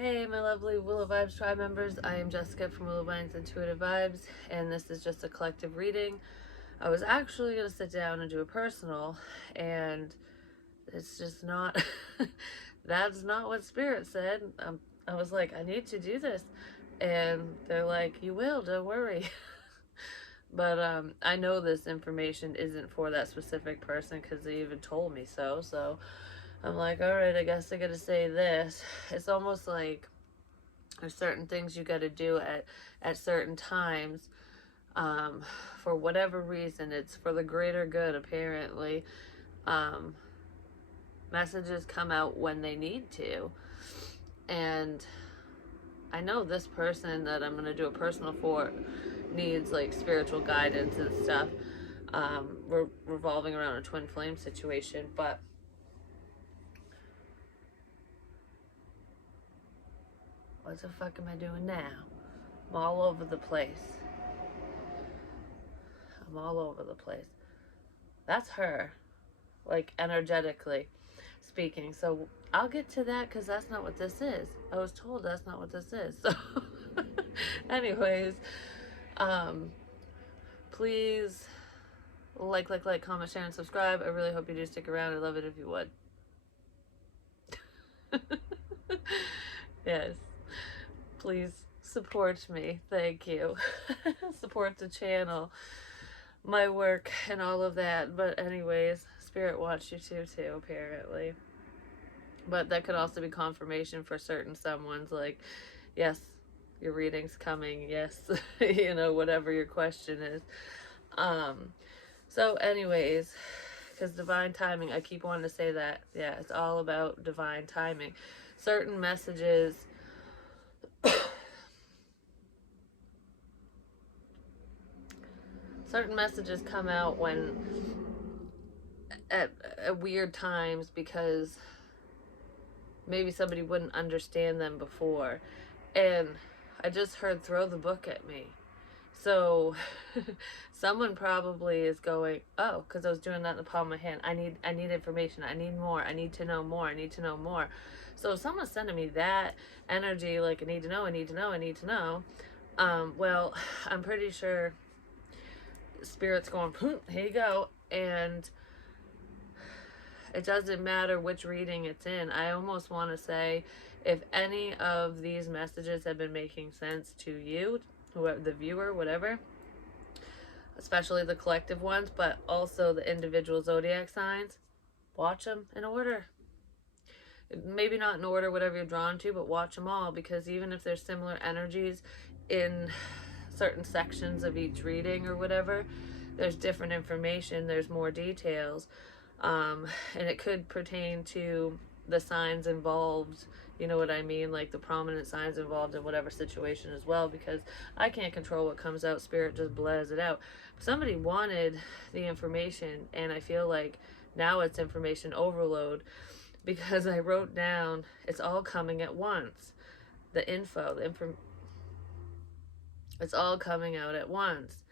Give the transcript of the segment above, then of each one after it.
Hey, my lovely Willow Vibes tribe members. I am Jessica from Willow Vibes Intuitive Vibes, and this is just a collective reading. I was actually going to sit down and do a personal, and it's just not, that's not what Spirit said. I was like, I need to do this. And they're like, you will, don't worry. But I know this information isn't for that specific person because they even told me so. So I'm like, all right, I guess I got to say this. It's almost like there's certain things you got to do at certain times, um, for whatever reason. It's for the greater good, apparently. um, Messages come out when they need to, and I know this person that I'm going to do a personal for needs like spiritual guidance and stuff. We're revolving around a twin flame situation, but what the fuck am I doing now? I'm all over the place. I'm all over the place. That's her, like energetically speaking. So I'll get to that because that's not what this is. I was told that's not what this is. So, anyways, um, please like, comment, share, and subscribe. I really hope you do stick around. I'd love it if you would. Yes. Please support me. Thank you. Support the channel, my work, and all of that. But anyways, Spirit wants you to too, apparently. But that could also be confirmation for certain someone's like, yes, your reading's coming. Yes, whatever your question is. So anyways, because divine timing, I keep wanting to say that. Yeah, it's all about divine timing. Certain messages certain messages come out when at weird times because maybe somebody wouldn't understand them before. And I just heard throw the book at me. So someone probably is going, oh, because I was doing that in the palm of my hand. I need information. I need more. I need to know more. I need to know more. So if someone's sending me that energy, like I need to know, I need to know, I need to know. Well, I'm pretty sure Spirit's going, here you go. And it doesn't matter which reading it's in. I almost want to say, if any of these messages have been making sense to you, whoever, the viewer, whatever, especially the collective ones, but also the individual zodiac signs, watch them in order. Maybe not in order, whatever you're drawn to, but watch them all, because even if there's similar energies in certain sections of each reading or whatever, there's different information, there's more details. And it could pertain to the signs involved, you know what I mean, like the prominent signs involved in whatever situation as well, because I can't control what comes out. Spirit just blares it out. Somebody wanted the information, and I feel like now it's information overload, because I wrote down it's all coming at once. The info, it's all coming out at once.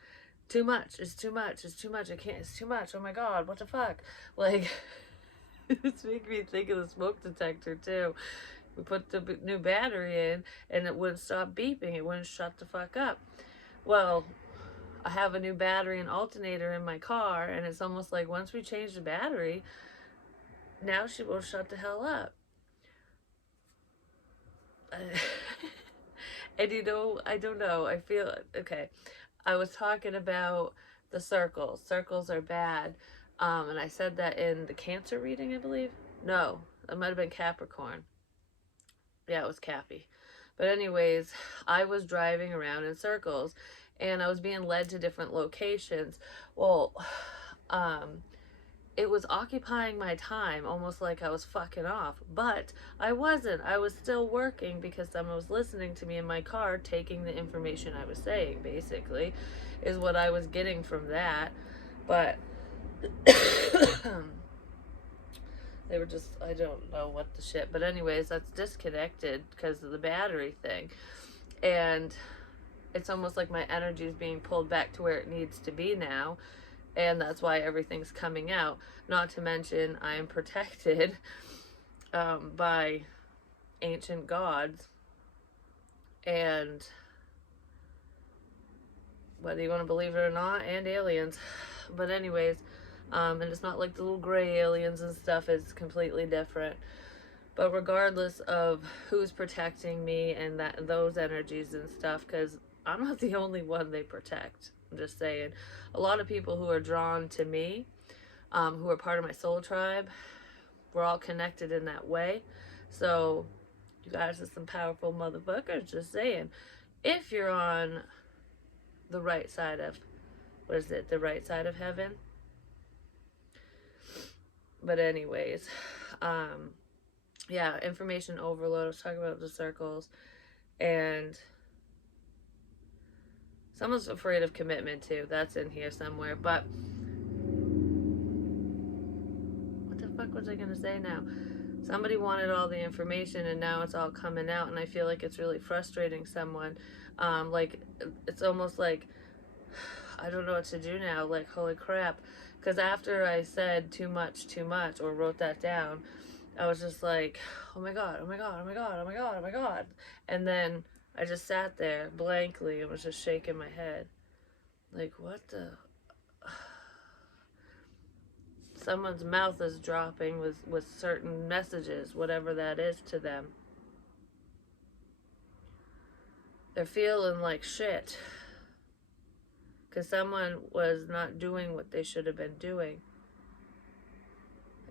Too much. It's too much. It's too much. I can't. It's too much. Oh my God. What the fuck? Like, it's making me think of the smoke detector too. We put the new battery in and it wouldn't stop beeping. It wouldn't shut the fuck up. Well, I have a new battery and alternator in my car, and it's almost like once we change the battery, now she will shut the hell up. And I don't know. I feel okay. I was talking about the circles. Circles are bad. And I said that in the Cancer reading, I believe. No, it might have been Capricorn. Yeah, it was Cappy. But anyways, I was driving around in circles and I was being led to different locations. Well, it was occupying my time, almost like I was fucking off. But I wasn't. I was still working because someone was listening to me in my car, taking the information I was saying, basically, is what I was getting from that. But they were just, I don't know what the shit. But anyways, that's disconnected because of the battery thing. And it's almost like my energy is being pulled back to where it needs to be now. And that's why everything's coming out. Not to mention, I am protected by ancient gods, and whether you want to believe it or not, and aliens. But anyways, and it's not like the little gray aliens and stuff, it's completely different. But regardless of who's protecting me and that those energies and stuff, because I'm not the only one they protect. I'm just saying. A lot of people who are drawn to me, who are part of my soul tribe, we're all connected in that way. So you guys are some powerful motherfuckers, just saying. If you're on the right side of, what is it, the right side of heaven? But anyways, yeah, information overload. I was talking about the circles, and someone's afraid of commitment too. That's in here somewhere. But what the fuck was I gonna say now? Somebody wanted all the information, and now it's all coming out, and I feel like it's really frustrating someone. Like, it's almost like I don't know what to do now. Like, holy crap. Because after I said too much, or wrote that down, I was just like, oh my God, oh my God, oh my God, oh my God, oh my God. And then I just sat there blankly and was just shaking my head. Like, what the? Someone's mouth is dropping with certain messages, whatever that is to them. They're feeling like shit. Because someone was not doing what they should have been doing.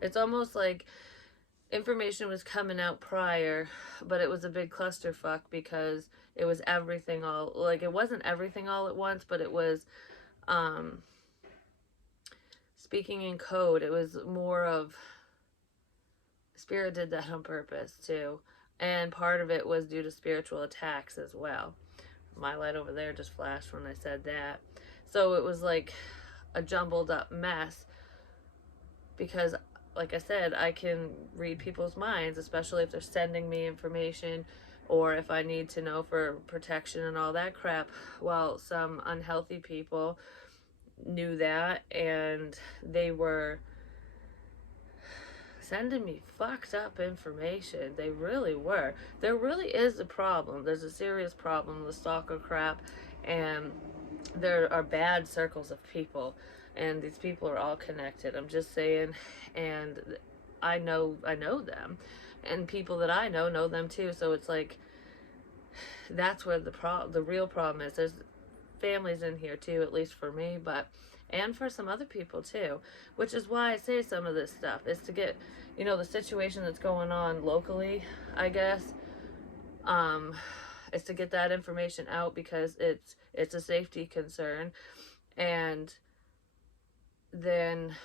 It's almost like information was coming out prior, but it was a big clusterfuck because it was everything all, like, it wasn't everything all at once, but it was speaking in code. It was more of, Spirit did that on purpose too, and part of it was due to spiritual attacks as well. My light over there just flashed when I said that. So it was like a jumbled up mess, because like I said, I can read people's minds, especially if they're sending me information or if I need to know for protection and all that crap. Well, some unhealthy people knew that, and they were sending me fucked up information. They really were. There really is a problem. There's a serious problem with stalker crap, and there are bad circles of people, and these people are all connected. I'm just saying, and I know them, and people that I know them too. So it's like, that's where the real problem is. There's families in here too, at least for me, but and for some other people too, which is why I say some of this stuff is to get, the situation that's going on locally, I guess, is to get that information out, because it's a safety concern. And then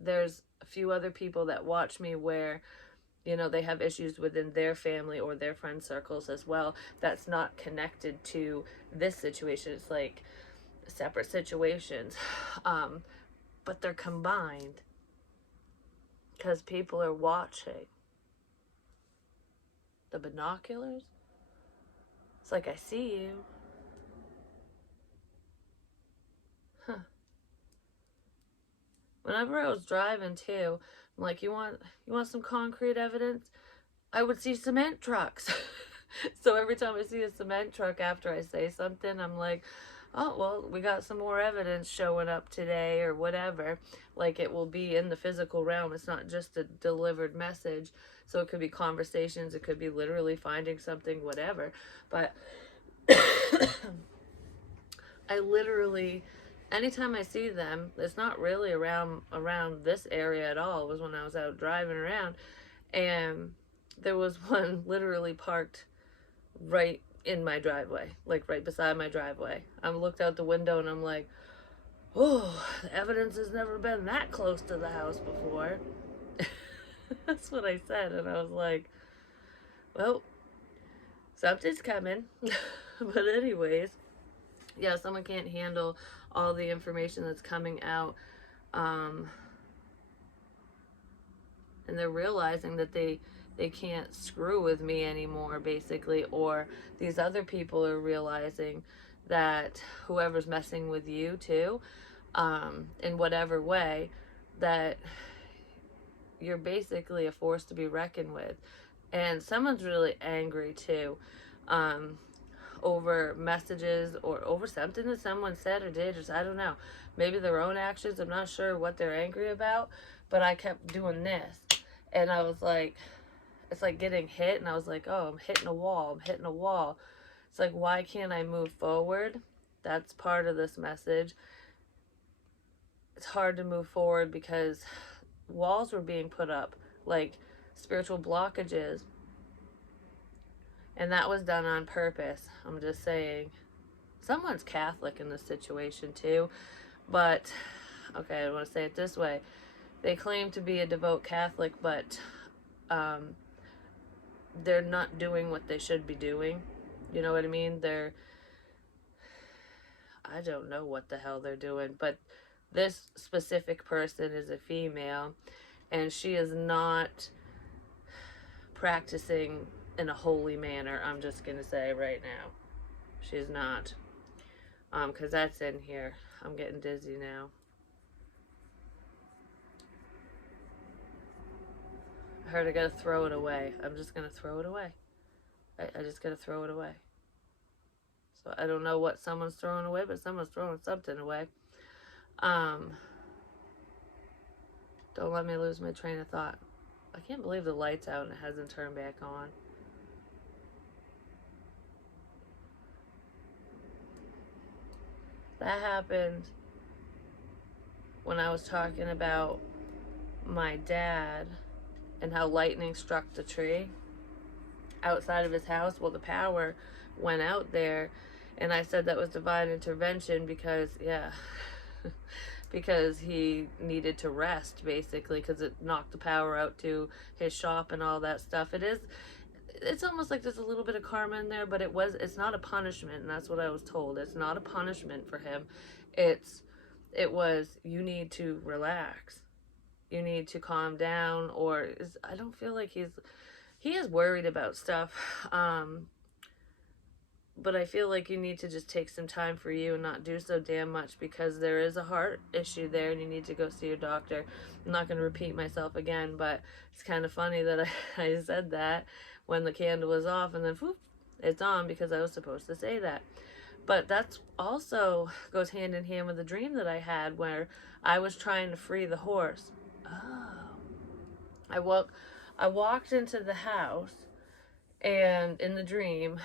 there's a few other people that watch me where, they have issues within their family or their friend circles as well, that's not connected to this situation. It's like separate situations, but they're combined because people are watching. The binoculars, it's like, I see you. Huh. Whenever I was driving too, I'm like, you want some concrete evidence? I would see cement trucks. So every time I see a cement truck after I say something, I'm like, oh, well, we got some more evidence showing up today or whatever. Like, it will be in the physical realm. It's not just a delivered message. So it could be conversations. It could be literally finding something, whatever. But I literally, anytime I see them, it's not really around this area at all. It was when I was out driving around, and there was one literally parked right in my driveway, like right beside my driveway. I looked out the window and I'm like, oh, the evidence has never been that close to the house before. That's what I said, and I was like, well, something's coming. But anyways, yeah, someone can't handle all the information that's coming out, and they're realizing that they can't screw with me anymore, basically, or these other people are realizing that whoever's messing with you too, in whatever way, that you're basically a force to be reckoned with. And someone's really angry too. over messages or over something that someone said or did, or I don't know, maybe their own actions. I'm not sure what they're angry about, but I kept doing this. And I was like, it's like getting hit, and I was like, oh, I'm hitting a wall. I'm hitting a wall. It's like, why can't I move forward? That's part of this message. It's hard to move forward because walls were being put up, like spiritual blockages. And that was done on purpose. I'm just saying. Someone's Catholic in this situation too. But, okay, I want to say it this way. They claim to be a devout Catholic, but they're not doing what they should be doing. You know what I mean? I don't know what the hell they're doing, but this specific person is a female, and she is not practicing in a holy manner. I'm just gonna say right now, she's not. Because that's in here. I'm getting dizzy now. I heard I gotta throw it away. I'm just gonna throw it away. I just gotta throw it away. So I don't know what someone's throwing away, but someone's throwing something away. Don't let me lose my train of thought. I can't believe the light's out and it hasn't turned back on. That happened when I was talking about my dad and how lightning struck the tree outside of his house. Well, the power went out there, and I said that was divine intervention because, yeah, because he needed to rest, basically, because it knocked the power out to his shop and all that stuff. It's almost like there's a little bit of karma in there, but it's not a punishment, and that's what I was told. It's not a punishment for him. It was, you need to relax. You need to calm down, I don't feel like he is worried about stuff. But I feel like you need to just take some time for you and not do so damn much, because there is a heart issue there and you need to go see your doctor. I'm not going to repeat myself again, but it's kind of funny that I said that when the candle was off, and then whoop, it's on because I was supposed to say that. But that's also goes hand in hand with the dream that I had where I was trying to free the horse. Oh. I walked into the house, and in the dream,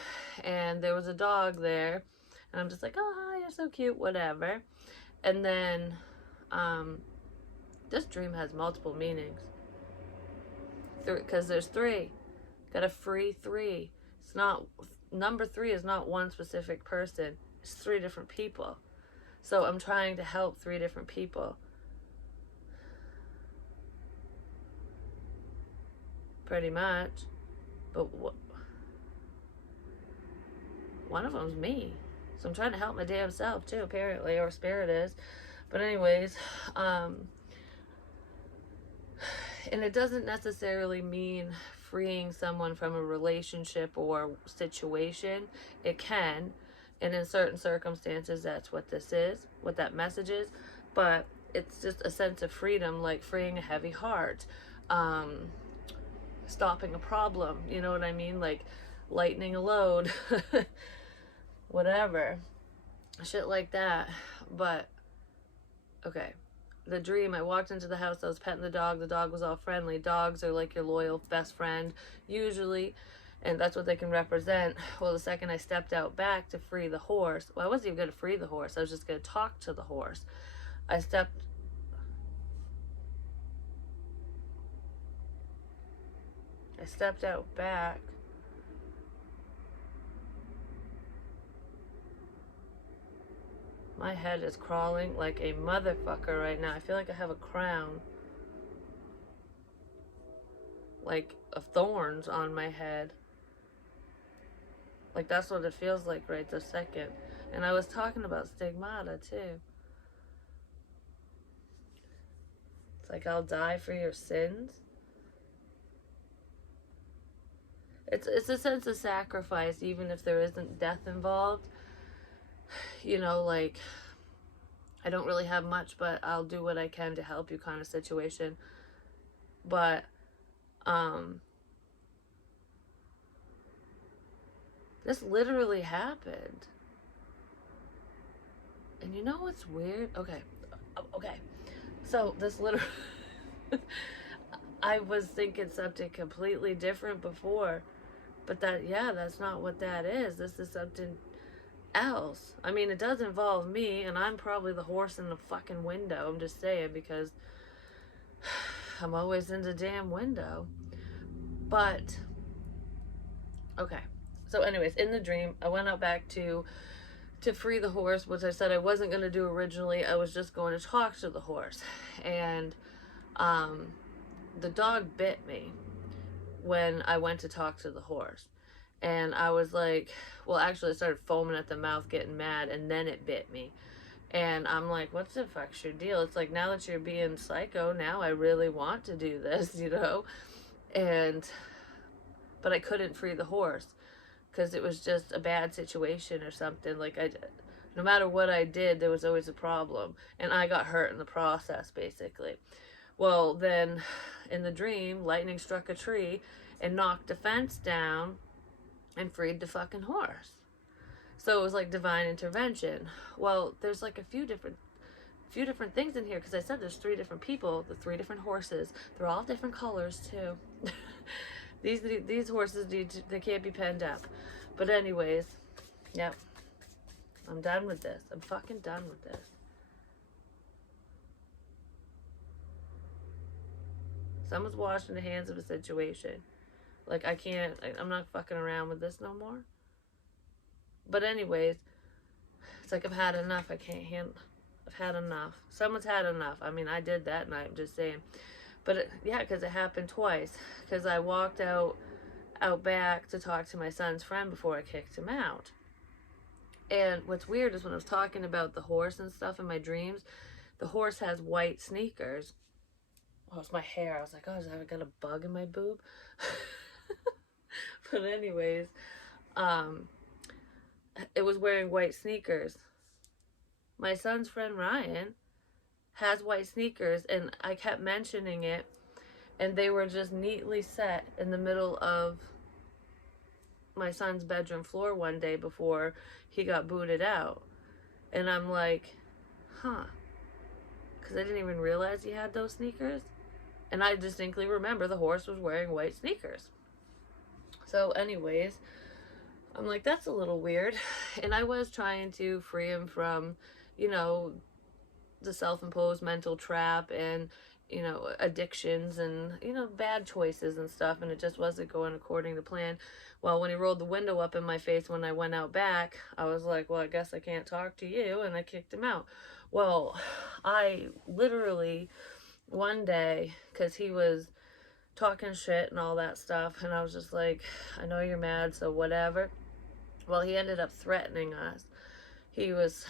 and there was a dog there, and I'm just like, oh, hi, you're so cute, whatever. And then this dream has multiple meanings, because there's three. Got a free three. It's not, number three is not one specific person, it's three different people. So I'm trying to help three different people, pretty much. But one of them's me. So I'm trying to help my damn self too, apparently, or spirit is. But anyways, and it doesn't necessarily mean freeing someone from a relationship or situation. It can, and in certain circumstances, that's what this is, what that message is. But it's just a sense of freedom, like freeing a heavy heart, stopping a problem, you know what I mean? Like lightening a load, whatever, shit like that. But okay, the dream, I walked into the house, I was petting the dog was all friendly. Dogs are like your loyal best friend usually, and that's what they can represent. Well, the second I stepped out back to free the horse, well, I wasn't even going to free the horse, I was just going to talk to the horse. I stepped out back. My head is crawling like a motherfucker right now. I feel like I have a crown, like, of thorns on my head. Like, that's what it feels like right this second. And I was talking about stigmata, too. It's like, I'll die for your sins. It's a sense of sacrifice, even if there isn't death involved. You know, like, I don't really have much, but I'll do what I can to help you kind of situation. But, the This literally happened. And you know what's weird? Okay. Okay. So this literally I was thinking something completely different before, but that's not what that is. This is something else. I mean, it does involve me, and I'm probably the horse in the fucking window. I'm just saying, because I'm always in the damn window. But okay. So anyways, in the dream, I went out back to free the horse, which I said I wasn't going to do originally. I was just going to talk to the horse. And um the dog bit me when I went to talk to the horse. And I was like, well, actually, I started foaming at the mouth, getting mad, and then it bit me. And I'm like, what's the fuck's your deal? It's like, now that you're being psycho, now I really want to do this, you know? And, but I couldn't free the horse because it was just a bad situation or something. Like, no matter what I did, there was always a problem. And I got hurt in the process, basically. Well, then in the dream, lightning struck a tree and knocked a fence down and freed the fucking horse. So it was like divine intervention. Well, there's like a few different things in here, because I said there's 3 different people, the 3 different horses. They're all different colors too. these horses they can't be penned up. But anyways, yep. I'm done with this. I'm fucking done with this. Someone's washing the hands of the situation. Like, I'm not fucking around with this no more. But anyways, it's like I've had enough. I can't handle. I've had enough. Someone's had enough. I mean, I did that night. I'm just saying. But yeah, because it happened twice. Because I walked out back to talk to my son's friend before I kicked him out. And what's weird is when I was talking about the horse and stuff in my dreams, the horse has white sneakers. Oh, it's my hair. I was like, oh, I got a bug in my boob? But anyways, it was wearing white sneakers. My son's friend Ryan has white sneakers, and I kept mentioning it, and they were just neatly set in the middle of my son's bedroom floor one day before he got booted out. And I'm like, huh, because I didn't even realize he had those sneakers. And I distinctly remember the horse was wearing white sneakers. So anyways, I'm like, that's a little weird. And I was trying to free him from, you know, the self-imposed mental trap and, you know, addictions and, you know, bad choices and stuff. And it just wasn't going according to plan. Well, when he rolled the window up in my face when I went out back, I was like, well, I guess I can't talk to you. And I kicked him out. Well, I literally one day, because he was talking shit and all that stuff, and I was just like, I know you're mad, so whatever. Well, he ended up threatening us. He was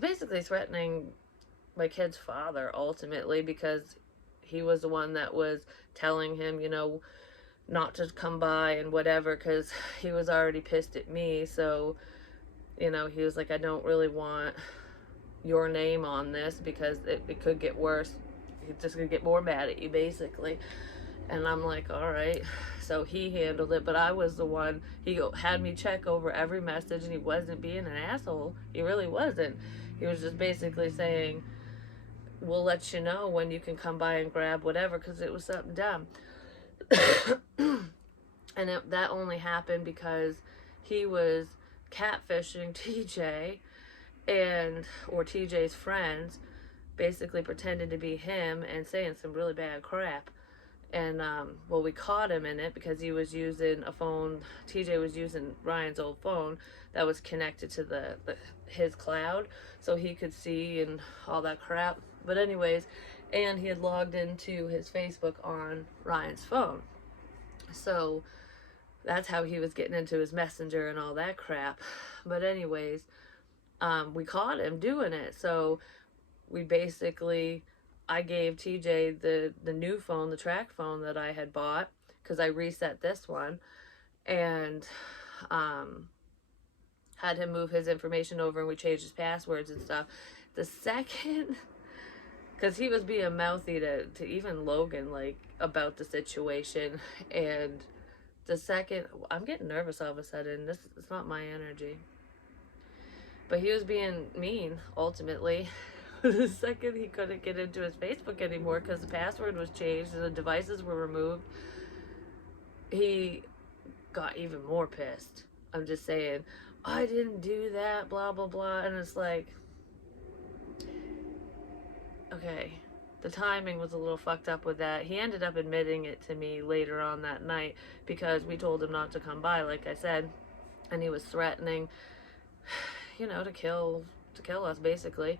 basically threatening my kid's father, ultimately, because he was the one that was telling him, you know, not to come by and whatever, because he was already pissed at me. So, you know, he was like, I don't really want your name on this because it could get worse. He's just gonna get more mad at you, basically. And I'm like, all right. So he handled it, but I was the one. He had me check over every message, and he wasn't being an asshole. He really wasn't. He was just basically saying, we'll let you know when you can come by and grab whatever, because it was something dumb. And that only happened because he was catfishing TJ or TJ's friends, basically pretended to be him and saying some really bad crap. And well, we caught him in it because he was using a phone. TJ was using Ryan's old phone that was connected to his cloud, so he could see and all that crap. But anyways, and he had logged into his Facebook on Ryan's phone, so that's how he was getting into his messenger and all that crap. But anyways, we caught him doing it. So we basically, I gave TJ the new phone, the track phone that I had bought, because I reset this one, and had him move his information over, and we changed his passwords and stuff. The second, because he was being mouthy to even Logan, like, about the situation, and the second, I'm getting nervous all of a sudden. This is not my energy. But he was being mean, ultimately. The second he couldn't get into his Facebook anymore because the password was changed and the devices were removed, he got even more pissed. I'm just saying, I didn't do that, blah, blah, blah. And it's like, okay, the timing was a little fucked up with that. He ended up admitting it to me later on that night because we told him not to come by, like I said. And he was threatening, to kill us, basically.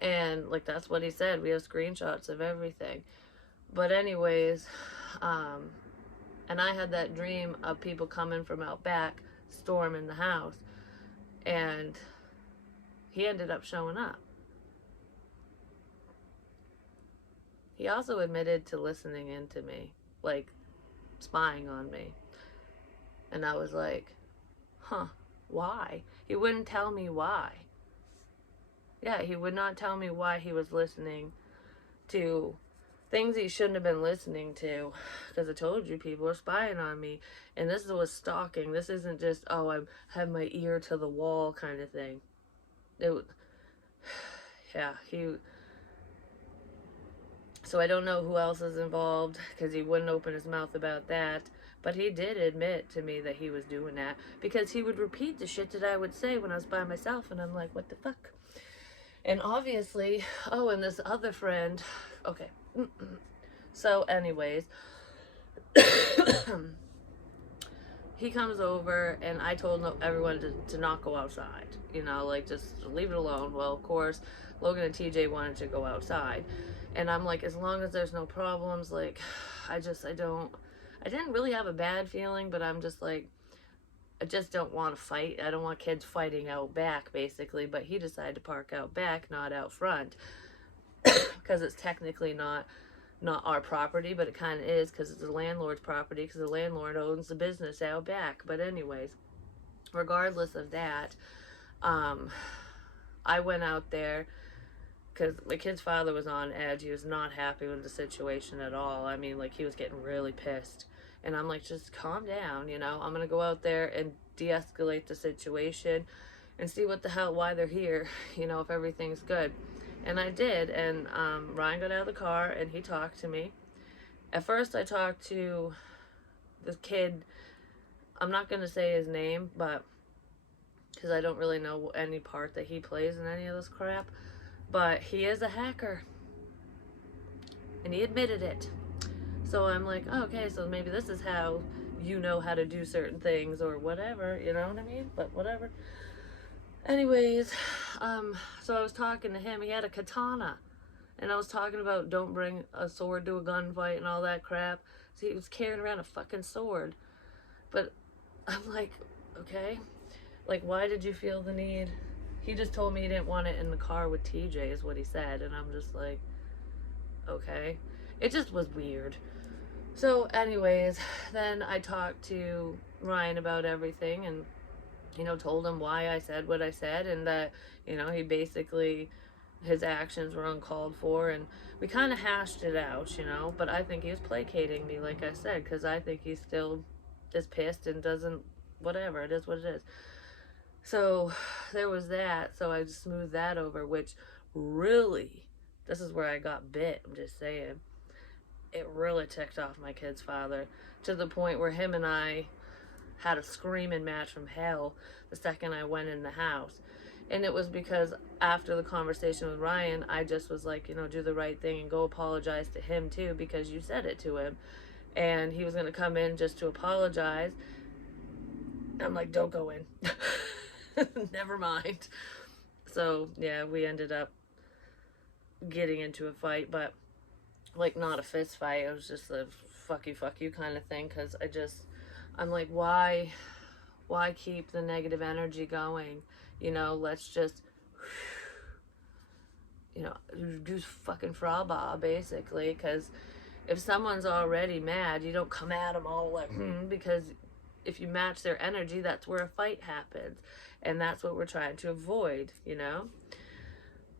And, like, that's what he said. We have screenshots of everything. But anyways, and I had that dream of people coming from out back, storming the house. And he ended up showing up. He also admitted to listening into me, like, spying on me. And I was like, huh, why? He wouldn't tell me why. Yeah, he would not tell me why he was listening to things he shouldn't have been listening to. Because I told you, people are spying on me. And this was stalking. This isn't just, oh, I have my ear to the wall kind of thing. Yeah, so I don't know who else is involved because he wouldn't open his mouth about that. But he did admit to me that he was doing that because he would repeat the shit that I would say when I was by myself. And I'm like, what the fuck? And obviously, and this other friend, okay. So anyways, he comes over and I told everyone to not go outside, like just leave it alone. Well, of course, Logan and TJ wanted to go outside. And I'm like, as long as there's no problems, like, I didn't really have a bad feeling, but I'm just like, I just don't want to fight. I don't want kids fighting out back, basically. But he decided to park out back, not out front, because it's technically not our property, but it kind of is because it's the landlord's property because the landlord owns the business out back. But anyways, regardless of that, I went out there because my kid's father was on edge. He was not happy with the situation at all. I mean, like, he was getting really pissed. And I'm like, just calm down, I'm going to go out there and de-escalate the situation and see why they're here, if everything's good. And I did. And Ryan got out of the car and he talked to me. At first, I talked to the kid. I'm not going to say his name, but because I don't really know any part that he plays in any of this crap. But he is a hacker. And he admitted it. So I'm like, oh, okay, so maybe this is how you know how to do certain things or whatever, you know what I mean? But whatever. Anyways, so I was talking to him. He had a katana. And I was talking about don't bring a sword to a gunfight and all that crap. So he was carrying around a fucking sword. But I'm like, okay. Like, why did you feel the need? He just told me he didn't want it in the car with TJ is what he said. And I'm just like, okay. It just was weird. So anyways, then I talked to Ryan about everything and, told him why I said what I said and that, he basically, his actions were uncalled for and we kind of hashed it out, but I think he was placating me, like I said, because I think he's still just pissed and doesn't, whatever, it is what it is. So there was that, so I just smoothed that over, which really, this is where I got bit, I'm just saying. It really ticked off my kid's father to the point where him and I had a screaming match from hell the second I went in the house. And it was because after the conversation with Ryan, I just was like, do the right thing and go apologize to him too because you said it to him. And he was going to come in just to apologize. I'm like, don't go in. Never mind. So, yeah, we ended up getting into a fight, but like not a fist fight. It was just a fuck you kind of thing because I'm like, why keep the negative energy going? Let's just do fucking fraba basically, because if someone's already mad, you don't come at them all like because if you match their energy, that's where a fight happens, and that's what we're trying to avoid.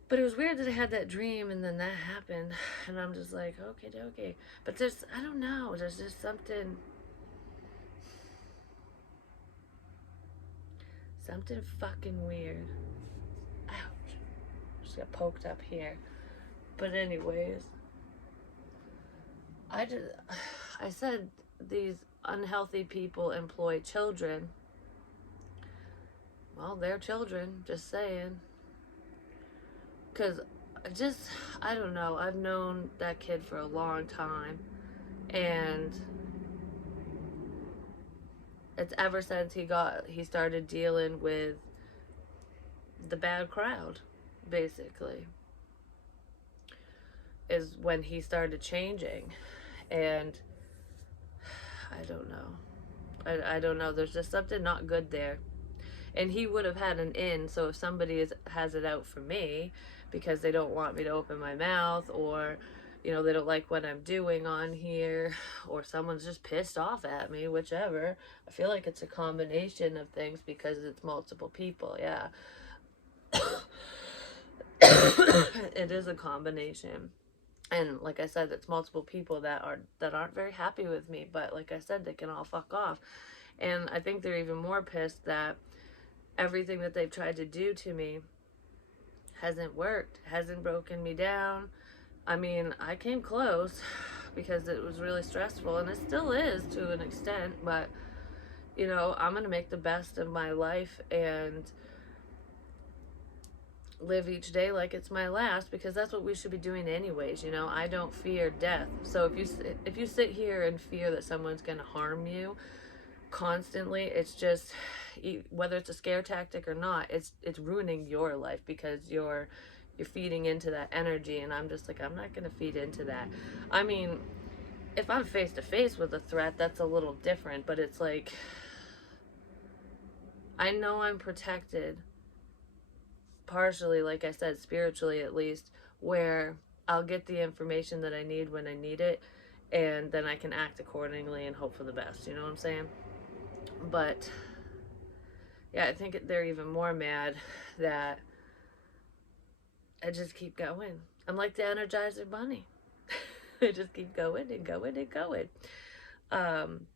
But it was weird that I had that dream and then that happened. And I'm just like, okay. But I don't know. There's just something. Something fucking weird. Ouch. Just got poked up here. But anyways, I just, I said these unhealthy people employ children. Well, they're children, just saying. Because I don't know. I've known that kid for a long time. And it's ever since he started dealing with the bad crowd, basically, is when he started changing. And I don't know. I don't know. There's just something not good there. And he would have had an in, so if somebody has it out for me because they don't want me to open my mouth, or they don't like what I'm doing on here, or someone's just pissed off at me, whichever. I feel like it's a combination of things because it's multiple people. Yeah. It is a combination. And like I said, it's multiple people that aren't very happy with me, but like I said, they can all fuck off. And I think they're even more pissed that everything that they've tried to do to me hasn't worked, hasn't broken me down. I mean, I came close because it was really stressful, and it still is to an extent, but I'm going to make the best of my life and live each day like it's my last, because that's what we should be doing anyways. I don't fear death. So if you sit here and fear that someone's going to harm you constantly, it's just, whether it's a scare tactic or not, it's ruining your life, because you're feeding into that energy. And I'm just like, I'm not going to feed into that. I mean, if I'm face to face with a threat, that's a little different, but it's like, I know I'm protected partially, like I said, spiritually at least, where I'll get the information that I need when I need it, and then I can act accordingly and hope for the best. You know what I'm saying? But yeah, I think they're even more mad that I just keep going. I'm like the Energizer Bunny. I just keep going and going and going. Um,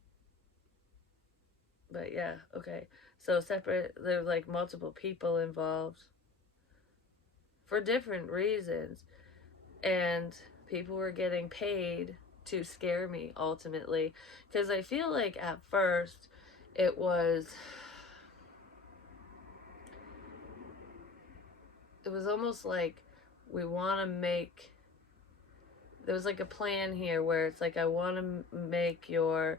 but yeah, okay. So there's like multiple people involved for different reasons. And people were getting paid to scare me ultimately. Because I feel like at first it was almost like we want to make, there was like a plan here where it's like, I want to make your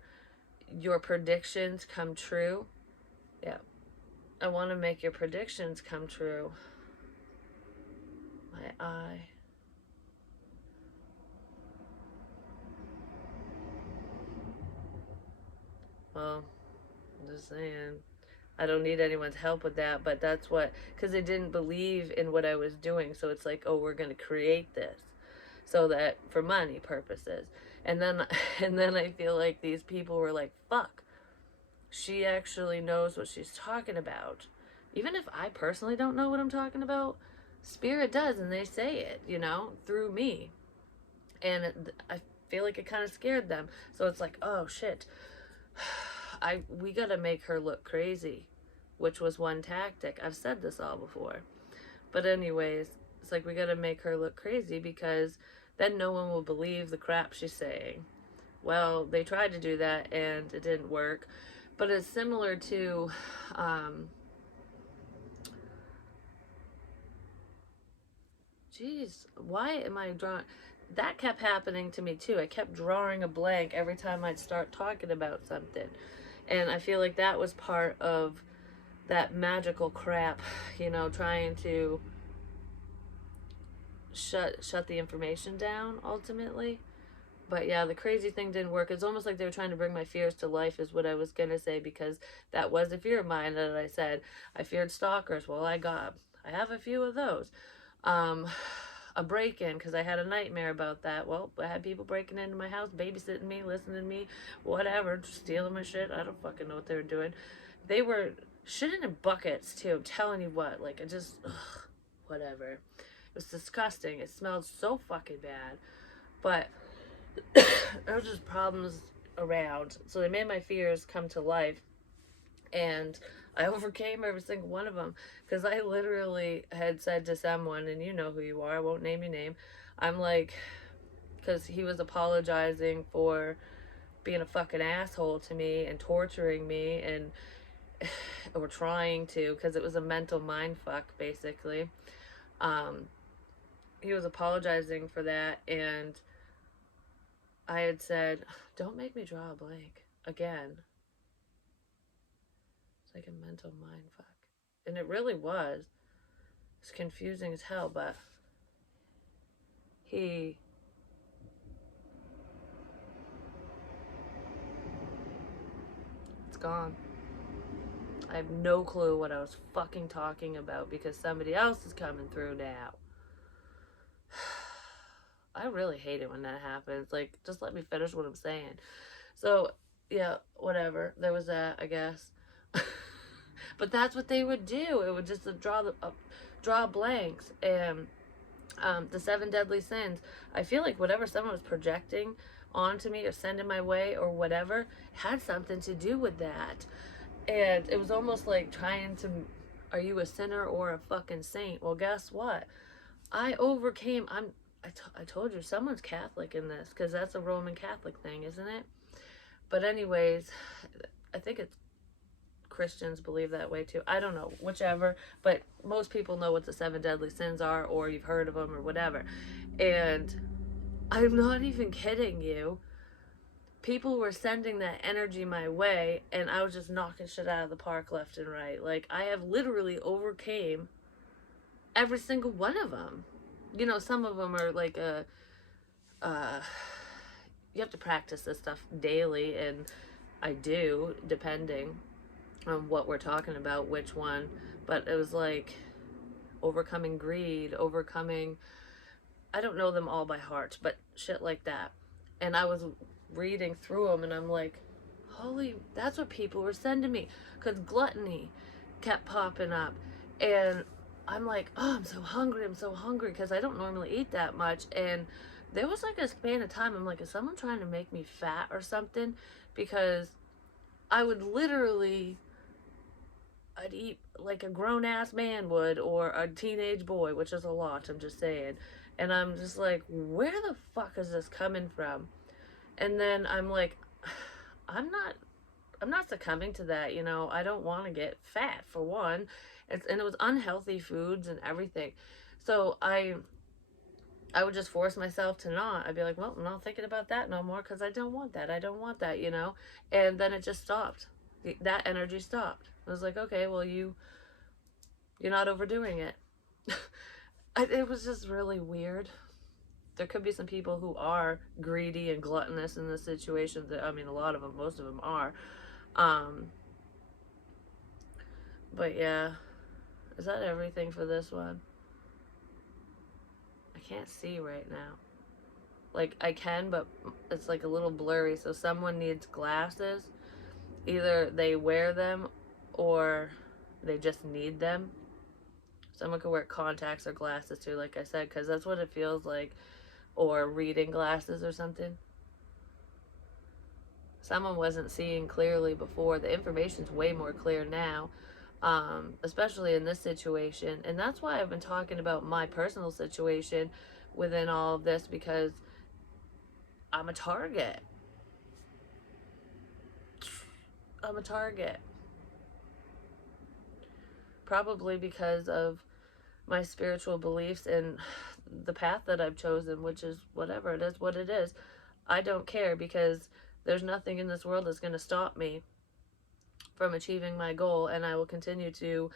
predictions come true. Yeah. I want to make your predictions come true. My eye. Well, I'm just saying. I don't need anyone's help with that, but that's what, because they didn't believe in what I was doing. So it's like, oh, we're going to create this so that for money purposes. And then, and then I feel like these people were like, fuck, she actually knows what she's talking about. Even if I personally don't know what I'm talking about, spirit does, and they say it, through me. And I feel like it kind of scared them. So it's like, oh shit, we gotta make her look crazy, which was one tactic. I've said this all before. But anyways, it's like, we gotta make her look crazy, because then no one will believe the crap she's saying. Well, they tried to do that and it didn't work. But it's similar to, why am I drawing? That kept happening to me too. I kept drawing a blank every time I'd start talking about something. And I feel like that was part of that magical crap, trying to shut the information down ultimately. But yeah, the crazy thing didn't work. It's almost like they were trying to bring my fears to life, is what I was going to say, because that was a fear of mine that I said. I feared stalkers. Well, I have a few of those. A break-in, because I had a nightmare about that. Well, I had people breaking into my house, babysitting me, listening to me, whatever, stealing my shit. I don't fucking know what they were doing. They were shitting in buckets, too. I'm telling you what. Like, whatever. It was disgusting. It smelled so fucking bad. But there were just problems around. So they made my fears come to life. And I overcame every single one of them, because I literally had said to someone, and you know who you are, I won't name your name. I'm like, because he was apologizing for being a fucking asshole to me and torturing me, and or trying to, because it was a mental mind fuck basically. Um, he was apologizing for that, and I had said, "Don't make me draw a blank again." It's like a mental mind fuck, and it really was. It's confusing as hell, but he it's gone. I have no clue what I was fucking talking about, because somebody else is coming through now. I really hate it when that happens. Like, just let me finish what I'm saying. So, yeah, whatever. There was that, I guess. But that's what they would do. It would just draw blanks. And the seven deadly sins, I feel like whatever someone was projecting onto me or sending my way or whatever had something to do with that. And it was almost like trying to, are you a sinner or a fucking saint? Well, guess what? I overcame. I told you, someone's Catholic in this, because that's a Roman Catholic thing, isn't it? But anyways, I think it's Christians believe that way too. I don't know, whichever. But most people know what the seven deadly sins are, or you've heard of them, or whatever. And I'm not even kidding you. People were sending that energy my way, and I was just knocking shit out of the park left and right. Like, I have literally overcame every single one of them. You know, some of them are like uh, you have to practice this stuff daily, and I do, depending on what we're talking about, which one. But it was like overcoming greed, overcoming, I don't know them all by heart, but shit like that. And I was reading through them, and I'm like, holy, that's what people were sending me. Because gluttony kept popping up. And I'm like, oh, I'm so hungry. I'm so hungry, because I don't normally eat that much. And there was like a span of time, I'm like, is someone trying to make me fat or something? Because I would literally, I'd eat like a grown ass man would, or a teenage boy, which is a lot, I'm just saying. And I'm just like, where the fuck is this coming from? And then I'm like, I'm not I'm not succumbing to that, you know. I don't want to get fat, for one. And it was unhealthy foods and everything. So I would just force myself to not. I'd be like, well, I'm not thinking about that no more, because I don't want that. I don't want that, you know. And then it just stopped. That energy stopped. I was like, okay, well, you're not overdoing it. It was just really weird. There could be some people who are greedy and gluttonous in this situation. That, I mean, a lot of them, most of them are. Um, but yeah, is that everything for this one? I can't see right now. Like, I can, but it's like a little blurry. So someone needs glasses. Either they wear them, or they just need them. Someone could wear contacts or glasses too, like I said, because that's what it feels like. Or reading glasses or something. Someone wasn't seeing clearly before. The information's way more clear now, especially in this situation. And that's why I've been talking about my personal situation within all of this, because I'm a target. I'm a target. Probably because of my spiritual beliefs and the path that I've chosen, which is whatever it is, what it is. I don't care, because there's nothing in this world that's going to stop me from achieving my goal, and I will continue to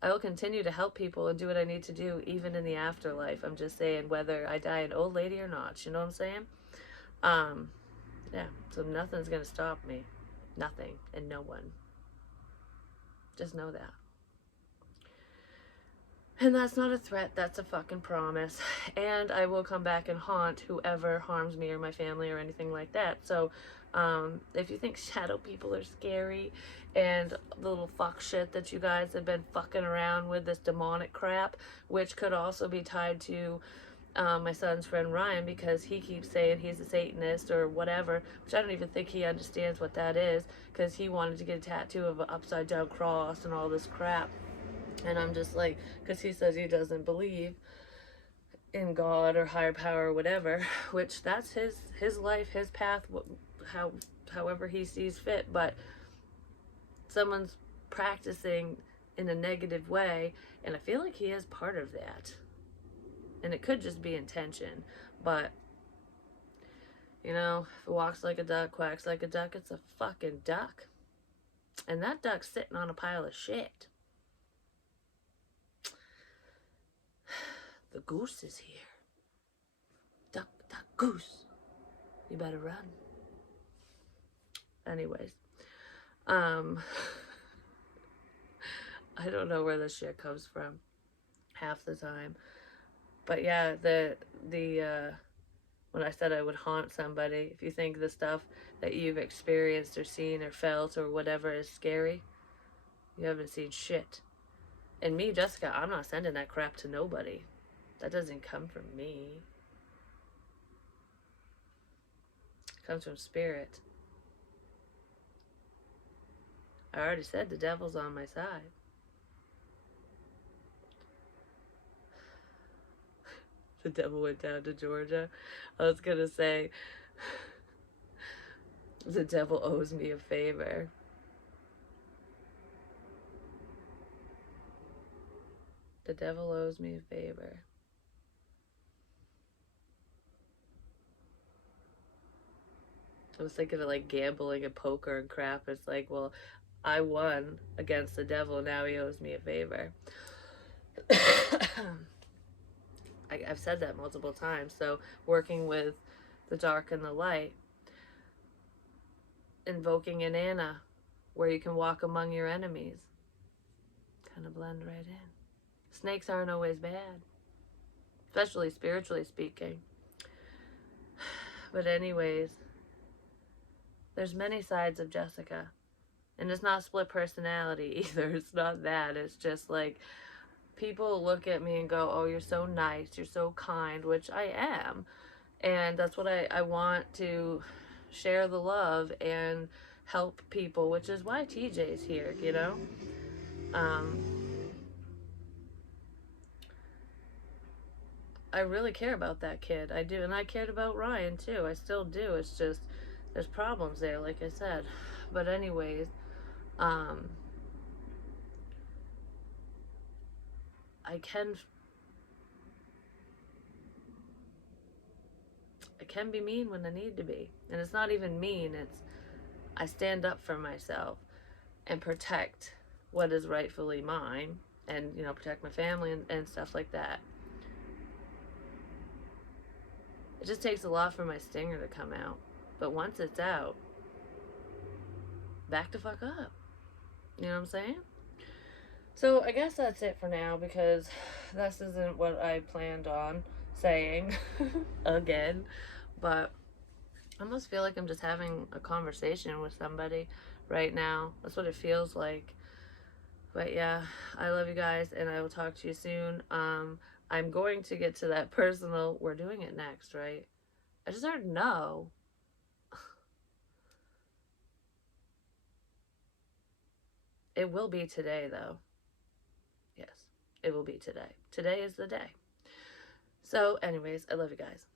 help people and do what I need to do, even in the afterlife. I'm just saying, whether I die an old lady or not. You know what I'm saying? Um, yeah. So nothing's gonna stop me. Nothing and no one. Just know that. And that's not a threat. That's a fucking promise. And I will come back and haunt whoever harms me or my family or anything like that. So, if you think shadow people are scary, and the little fuck shit that you guys have been fucking around with, this demonic crap, which could also be tied to my son's friend Ryan, because he keeps saying he's a Satanist or whatever, which I don't even think he understands what that is, because he wanted to get a tattoo of an upside down cross and all this crap. And I'm just like, because he says he doesn't believe in God or higher power or whatever, which that's his life, his path, how however he sees fit. But someone's practicing in a negative way, and I feel like he is part of that. And it could just be intention, but you know, if it walks like a duck, quacks like a duck, it's a fucking duck. And that duck's sitting on a pile of shit. The goose is here. Duck, duck, goose. You better run. Anyways, I don't know where this shit comes from half the time. But yeah, the when I said I would haunt somebody, if you think the stuff that you've experienced or seen or felt or whatever is scary, you haven't seen shit. And me, Jessica, I'm not sending that crap to nobody. That doesn't come from me. It comes from spirit. I already said the devil's on my side. The devil went down to Georgia. I was gonna say, the devil owes me a favor. The devil owes me a favor. I was thinking of like gambling and poker and crap. It's like, well, I won against the devil. Now he owes me a favor. I've said that multiple times. So, working with the dark and the light, invoking an Anna where you can walk among your enemies, kind of blend right in. Snakes aren't always bad, especially spiritually speaking. But, anyways, there's many sides of Jessica. And it's not split personality either. It's not that. It's just like people look at me and go, oh, you're so nice, you're so kind, which I am. And that's what I want to share the love and help people, which is why TJ's here, you know? I really care about that kid. I do. And I cared about Ryan too. I still do. It's just, there's problems there, like I said. But, anyways, um, I can I can be mean when I need to be. And it's not even mean, it's I stand up for myself and protect what is rightfully mine, and, you know, protect my family and stuff like that. It just takes a lot for my stinger to come out. But once it's out, back the fuck up. You know what I'm saying? So I guess that's it for now, because this isn't what I planned on saying again. But I almost feel like I'm just having a conversation with somebody right now. That's what it feels like. But yeah, I love you guys, and I will talk to you soon. I'm going to get to that personal. We're doing it next, right? I just don't know. It will be today, though. Yes, it will be today. Today is the day. So, anyways, I love you guys.